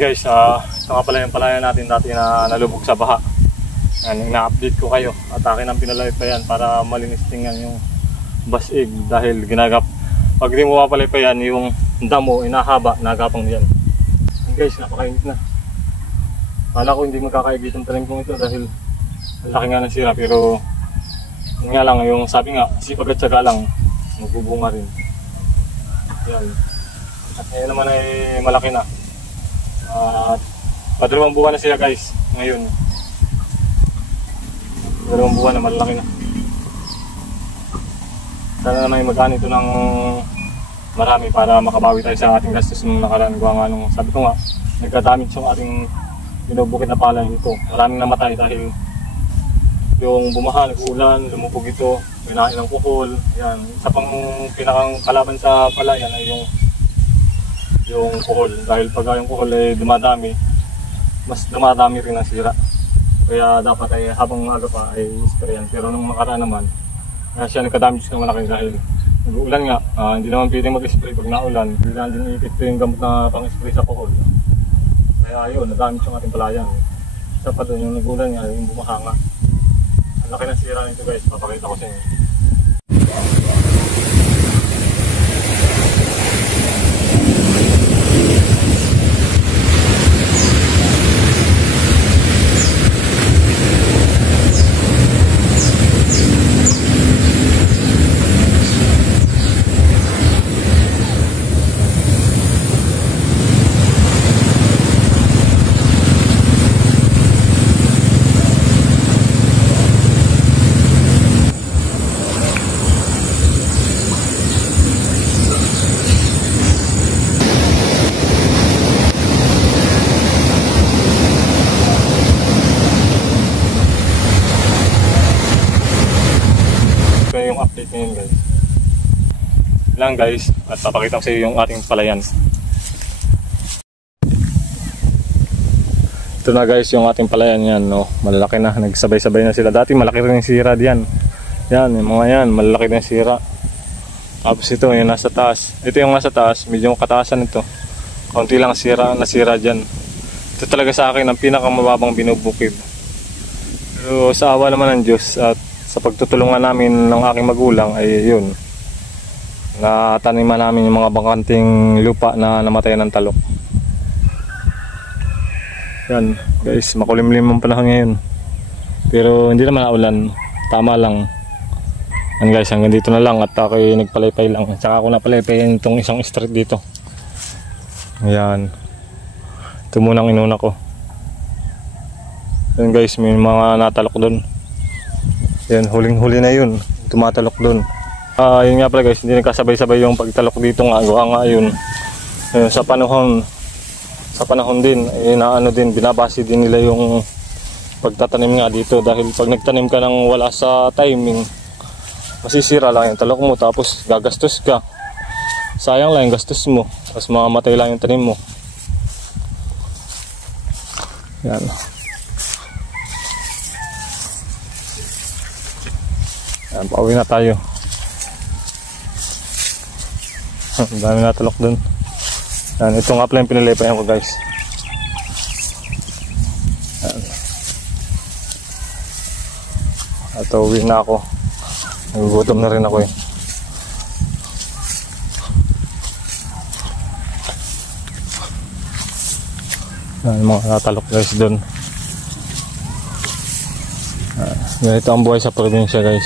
Guys, ito nga pala yung palayan natin dati na nalubog sa baha. Yan, ina-update ko kayo at akin ang pinalay pa yan para malinis tingnan yung basig dahil pag di mo mapalay pa yan yung damo inahaba, nagapang yan. And guys, napakainit na. Kala ko hindi magkakaigit ang talim kong ito dahil laki nga ng sira, pero yun nga lang, yung sabi nga, sipag at syaga lang, magbubunga rin. Yan. At ngayon naman ay malaki na. Padalawang buwan na siya guys ngayon. Padalawang buwan na malaki na. Sana naman mag-ano ito ng marami para makabawi tayo sa ating gastos nung nakaraan. Nung sabi ko nga, nagka-damage yung ating binubukit na palay ito. Maraming namatay dahil yung bumaha, nag-ulan, lumubog ito, pinain ng kuhol. Yan. Isa pang pinakang kalaban sa palayan ay yung kuhol. Dahil pag yung kuhol ay dumadami, mas dumadami rin ang sira. Kaya dapat ay habang maaga pa ay sprayan. Pero nung makaraan naman, siya nagka-damage na malaki dahil nag-uulan nga. Hindi naman pwedeng mag-spray pag naulan. Hindi na din ipit yung gamot na pang-spray sa kuhol. Kaya yun, nadamage yung ating palayan. Isa pa doon yung nag-uulan nga, yung bumaha nga. Ang laki ng sira nito guys, papakita ko sa inyo. Yung update ngayon guys lang guys, at papakita ko sa iyo yung ating palayan. Ito na guys yung ating palayan yan, no? Malalaki na, nagsabay-sabay na sila. Dati malaki rin yung sira diyan. Yan, yung mga yan, malalaki na yung sira. Tapos ito yung nasa taas. Ito yung nasa taas, medyo kataasan ito. Kaunti lang nasira dyan. Ito talaga sa akin ang pinakamababang binubukid. Pero sa awa naman ng Diyos at sa pagtutulungan namin ng aking magulang ay yun, nataniman namin yung mga bakanting lupa na namatayan ng talok. Yan guys, makulimlim ang panahon ngayon pero hindi naman naulan, tama lang. Yan guys, hanggang dito na lang at ako nagpalaypay lang, tsaka ako napalaypay itong isang street dito. Ayan, ito munang inuna ko. Yan guys, may mga natalok doon. Yan, huling-huli na yun, tumatalok doon. Yun nga pala guys, hindi nagkasabay-sabay yung pagtalok dito nga, gawa nga yun. Sa panahon din, naano din, binabase din nila yung pagtatanim nga dito. Dahil pag nagtanim ka ng wala sa timing, masisira lang yung talok mo, tapos gagastos ka. Sayang lang yung gastos mo, tapos mamamatay lang yung tanim mo. Yan. Yan, pauwi na tayo. Ang dami natalok dun. Yan, ito nga pala yung pinalipayan ko guys. Yan. At uwi na ako. Nagugutom na rin ako eh. Yan, mga natalok guys dun. Ganito ang buhay sa probinsya guys.